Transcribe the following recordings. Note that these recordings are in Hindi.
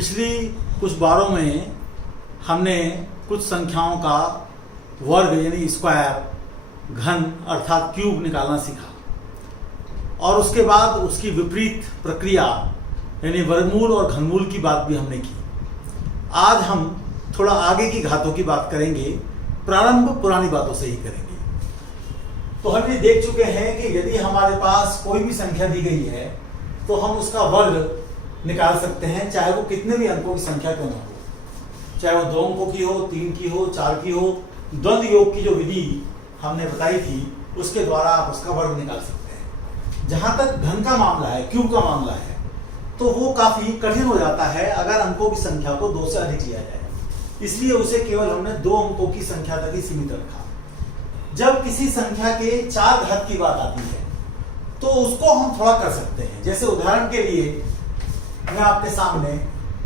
पिछली कुछ बारों में हमने कुछ संख्याओं का वर्ग यानी स्क्वायर, घन अर्थात क्यूब निकालना सीखा और उसके बाद उसकी विपरीत प्रक्रिया यानी वर्गमूल और घनमूल की बात भी हमने की। आज हम थोड़ा आगे की घातों की बात करेंगे, प्रारंभ पुरानी बातों से ही करेंगे। तो हम ये देख चुके हैं कि यदि हमारे पास कोई भी संख्या दी गई है तो हम उसका वर्ग निकाल सकते हैं, चाहे वो कितने भी अंकों की संख्या क्यों ना हो, चाहे वो 2 अंकों की हो, 3 की हो, 4 की हो। द्वंद्व योग की जो विधि हमने बताई थी उसके द्वारा आप उसका वर्ग निकाल सकते हैं। जहां तक घन का मामला है, क्यूब का मामला है, तो वो काफी कठिन हो जाता है अगर अंकों की संख्या को 2 से अधिक लिया जाए। इसलिए उसे केवल हमने 2 अंकों की संख्या तक ही सीमित रखा। जब किसी संख्या के 4 घात की बात आती है तो उसको हम थोड़ा कर सकते हैं। जैसे उदाहरण के लिए मैं आपके सामने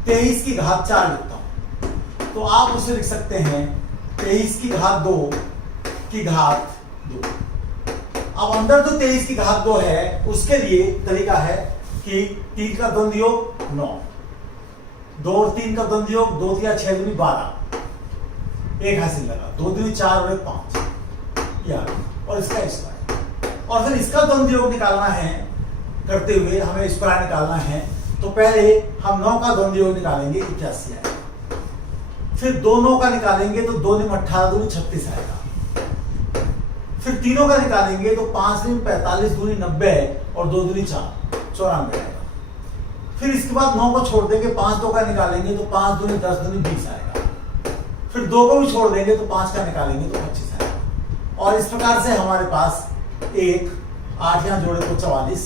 23 की घात 4 लिखता हूं, तो आप उसे लिख सकते हैं 23 की घात 2 की घात 2। अब अंदर जो 23 की घात 2 है उसके लिए तरीका है कि 3 का द्वंद्व योग 9, 2 और 3 का द्वंद्व योग 2 3 6 दूनी 12, एक हासिल लगा, 2 दूनी 4 और 1 5 यार, और इसका स्क्वायर। और फिर इसका द्वंद्व योग निकालना है, करते हुए हमें स्क्वायर निकालना है, तो पहले हम 9 का द्वंद्व योग निकालेंगे, 81 आएगा। फिर 2 9 का निकालेंगे तो 2 × 18 दूनी 36 आएगा। फिर तीनों का निकालेंगे तो 5 × 45 दूनी 90 और 2 दूनी 4 94 आएगा। फिर इसके बाद 9 को छोड़ देंगे, 5 2 का निकालेंगे तो 5 दूनी 10 दूनी 20 आएगा। फिर 2 को भी छोड़ देंगे तो 5 का निकालेंगे तो 25 आएगा। और इस प्रकार से हमारे पास 1 8 यहाँ जोड़े तो 44,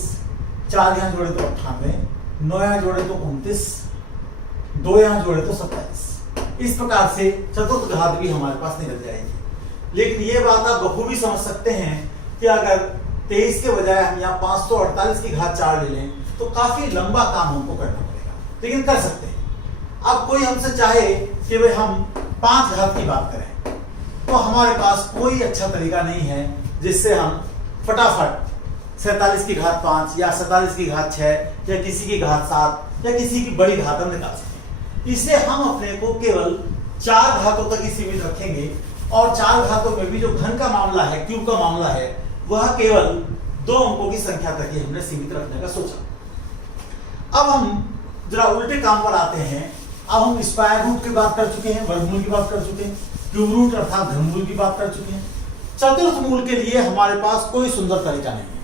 4 यहाँ जोड़े तो 98, 9 यहाँ जोड़े तो 29, 2 यहाँ जोड़े तो 27। इस प्रकार से चतुर्थ घात भी हमारे पास निकल जाएगी। लेकिन ये बात आप बखूबी समझ सकते हैं कि अगर 23 के बजाय हम यहाँ 548 की घात 4 ले लें तो काफी लंबा काम हमको करना पड़ेगा, लेकिन कर सकते हैं। अब कोई हमसे चाहे कि भाई हम 5 घात की बात करें, तो हमारे पास कोई अच्छा तरीका नहीं है जिससे हम फटाफट 47 की घात 5 या 47 की घात 6 या किसी की घात 7 या किसी की बड़ी घात हम निकाल सकें। इसलिए हम अपने को केवल 4 घातों तक ही सीमित रखेंगे और 4 घातों में भी जो घन का मामला है, क्यूब का मामला है, वह केवल 2 अंकों की संख्या तक ही हमने सीमित रखने का सोचा। अब हम जरा उल्टे काम पर आते हैं। अब हम स्क्वायर रूट की बात कर चुके हैं, वर्गमूल की बात कर चुके हैं, क्यूब रूट अर्थात घनमूल की बात कर चुके हैं। चतुर्थ मूल के लिए हमारे पास कोई सुंदर तरीका नहीं है।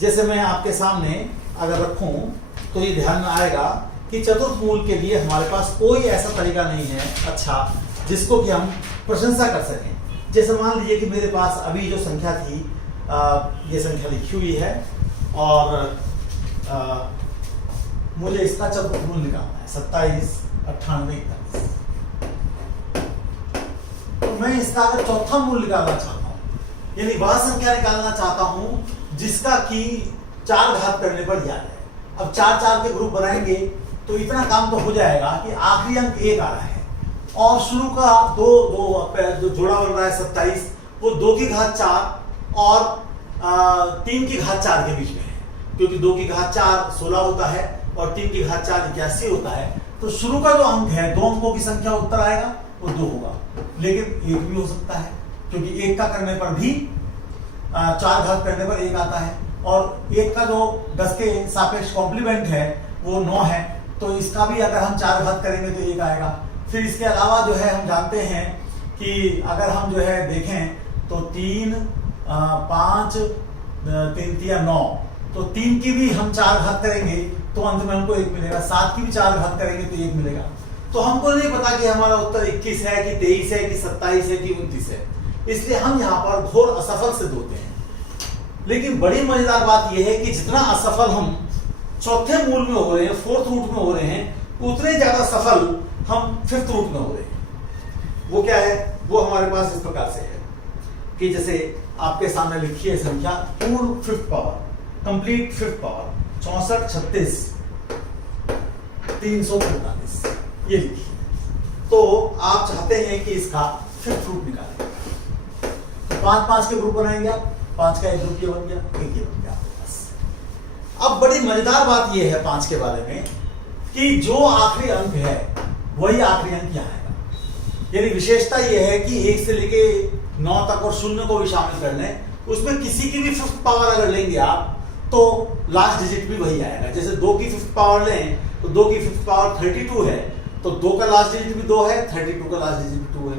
जैसे मैं आपके सामने अगर रखूं तो ये ध्यान में आएगा कि चतुर्थ मूल के लिए हमारे पास कोई ऐसा तरीका नहीं है अच्छा जिसको कि हम प्रशंसा कर सकें। जैसे मान लीजिए कि मेरे पास अभी जो संख्या थी, ये संख्या लिखी हुई है और मुझे इसका चतुर्थ मूल निकालना है 27 98 41। तो मैं इसका अगर चौथा मूल निकालना चाहता हूं, यानी वह संख्या निकालना चाहता हूं जिसका कि 4 घात करने पर दिया जाए। अब 4 4 के ग्रुप बनाएंगे तो इतना काम तो हो जाएगा कि आखिरी अंक 1 आ रहा है और शुरू का 2 जो जोड़ा बन रहा है 27, वो 2 की घात 4 और 3 की घात 4 के बीच में है, क्योंकि 2 की घात 4 16 होता है और 3 की घात 4 81 होता है। तो शुरू का जो अंक है 2 अंकों की संख्या उत्तर आएगा वो 2 होगा, लेकिन 1 भी हो सकता है क्योंकि 1 का करने पर भी 4 घात करने पर 1 आता है और 1 का जो 10 के सापेक्ष कॉम्प्लीमेंट है वो 9 है, तो इसका भी अगर हम 4 घात करेंगे तो 1 आएगा। फिर इसके अलावा जो है हम जानते हैं कि अगर हम जो है देखें तो 3 5 3 3 9, तो 3 की भी हम 4 घात करेंगे तो अंत में हमको 1 मिलेगा, 7 की भी 4 घात करेंगे तो 1 मिलेगा। तो हमको नहीं पता कि हमारा उत्तर 21 है कि 23 है कि 27 है कि 29 है, इसलिए हम यहाँ पर घोर असफल सिद्ध होते हैं। लेकिन बड़ी मजेदार बात यह है कि जितना असफल हम चौथे मूल में हो रहे हैं, फोर्थ रूट में हो रहे हैं, उतने ज्यादा सफल हम फिफ्थ रूट में हो रहे हैं। वो क्या है, वो हमारे पास इस प्रकार से है कि जैसे आपके सामने लिखी है संख्या पूर्ण fifth power, complete fifth power 64 36 345 ये लिखी है। तो आप चाहते हैं कि इसका फिफ्थ रूट निकालें, तो 5 5 के ग्रुप बनाएंगे आप, 5 का एक ग्रुप ये बन गया, एक ये बन गया आपके पास। अब बड़ी मजेदार बात यह है 5 के बारे में कि जो आखिरी अंक है वही आखिरी अंक यहाँ आएगा। यानी विशेषता यह है कि 1 से लेके 9 तक और 0 को भी शामिल कर लें, उसमें किसी की भी फिफ्थ पावर अगर लेंगे आप तो लास्ट डिजिट भी वही आएगा। जैसे 2 की फिफ्थ पावर लें तो 2 की फिफ्थ पावर 32 है, तो 2 का लास्ट डिजिट भी 2 है, 32 का लास्ट डिजिट भी 2 है।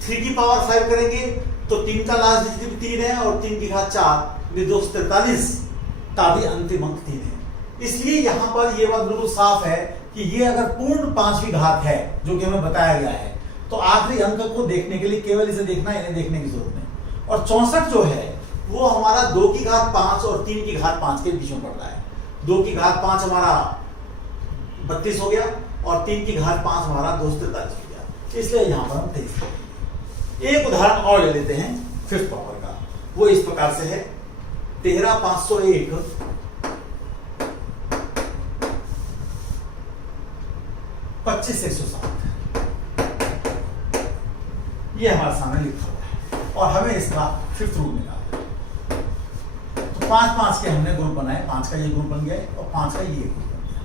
3 की पावर 5 करेंगे तो 3 का लास्ट डिजिट भी 3 है और 3 की घात 4 243 का भी अंतिम अंक 3 है। इसलिए यहाँ पर ये बात बिल्कुल साफ है कि ये अगर पूर्ण 5वीं घात है जो कि हमें बताया गया है, तो आखिरी अंक को देखने के लिए केवल इसे देखना है, इन्हें देखने की जरूरत नहीं। और 64 जो है वो हमारा 2 की घात 5 और 3 की घात 5 के बीच में पड़ रहा है। 2 की घात 5 हमारा 32 हो गया और 3 की घात 5 हमारा 243 हो गया, इसलिए यहाँ पर हम 23 करेंगे। एक उदाहरण और ले लेते हैं फिफ्थ पावर का, वो इस प्रकार से है 13 501 25 107। ये हमारे सामने लिखा हुआ है और हमें इसका फिफ्थ रूट निकालना है। तो 5 5 के हमने ग्रुप बनाए, 5 का ये ग्रुप बन गया और 5 का ये ग्रुप बन गया।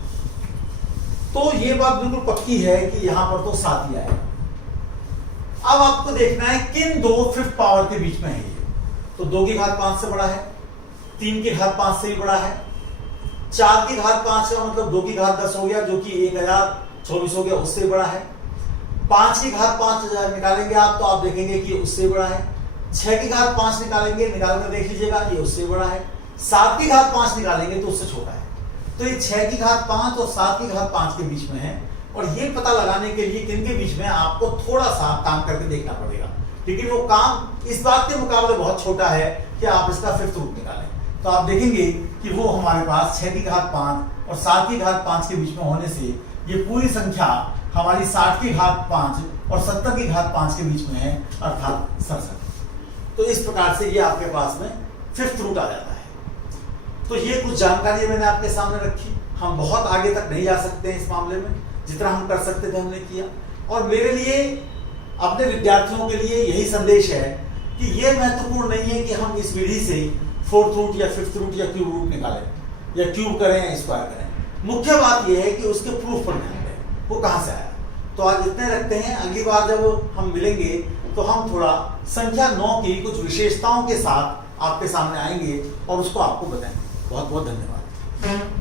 तो ये बात बिल्कुल पक्की है कि यहां पर तो 7 ही आएगा। अब आपको देखना है किन दो फिफ्थ पावर के बीच में है ये। तो 2 की घात 5 से बड़ा है, 3 की घात 5 से भी बड़ा है, 4 की घात 5 का मतलब 2 की घात 10 हो गया जो कि 1024 हो गया, उससे बड़ा है। 5 की घात 5 निकालेंगे आप तो आप देखेंगे कि उससे बड़ा है। 6 की घात 5 निकालेंगे, निकाल कर देख लीजिएगा, ये उससे बड़ा है। 7 की घात 5 निकालेंगे तो उससे छोटा है। तो ये 6 की घात 5 और 7 की घात 5 के बीच में है और ये पता लगाने के लिए किनके बीच में आपको थोड़ा सा काम करके देखना पड़ेगा, लेकिन वो काम इस बात के मुकाबले बहुत छोटा है कि आप इसका फिफ्थ रूट निकालें। तो आप देखेंगे कि वो हमारे पास 6 की घात 5 और 7 की घात 5 के बीच में होने से ये पूरी संख्या हमारी 60 की घात 5 और 70 की घात 5 के बीच में है, अर्थात 67। तो इस प्रकार से ये आपके पास में फिफ्थ रूट आ जाता है। तो ये कुछ जानकारी मैंने आपके सामने रखी। हम बहुत आगे तक नहीं जा सकते हैं इस मामले में, जितना हम कर सकते थे हमने किया। और मेरे लिए, अपने विद्यार्थियों के लिए यही संदेश है कि ये महत्वपूर्ण नहीं है कि हम इस विधि से फोर्थ रूट या फिफ्थ रूट या क्यूब रूट निकालें या क्यूब करें या स्क्वायर करें। मुख्य बात यह है कि उसके प्रूफ पर ध्यान दें, वो कहाँ से आया। तो आज इतने रखते हैं, अगली बार जब हम मिलेंगे तो हम थोड़ा संख्या 9 की कुछ विशेषताओं के साथ आपके सामने आएंगे और उसको आपको बताएंगे। बहुत बहुत धन्यवाद।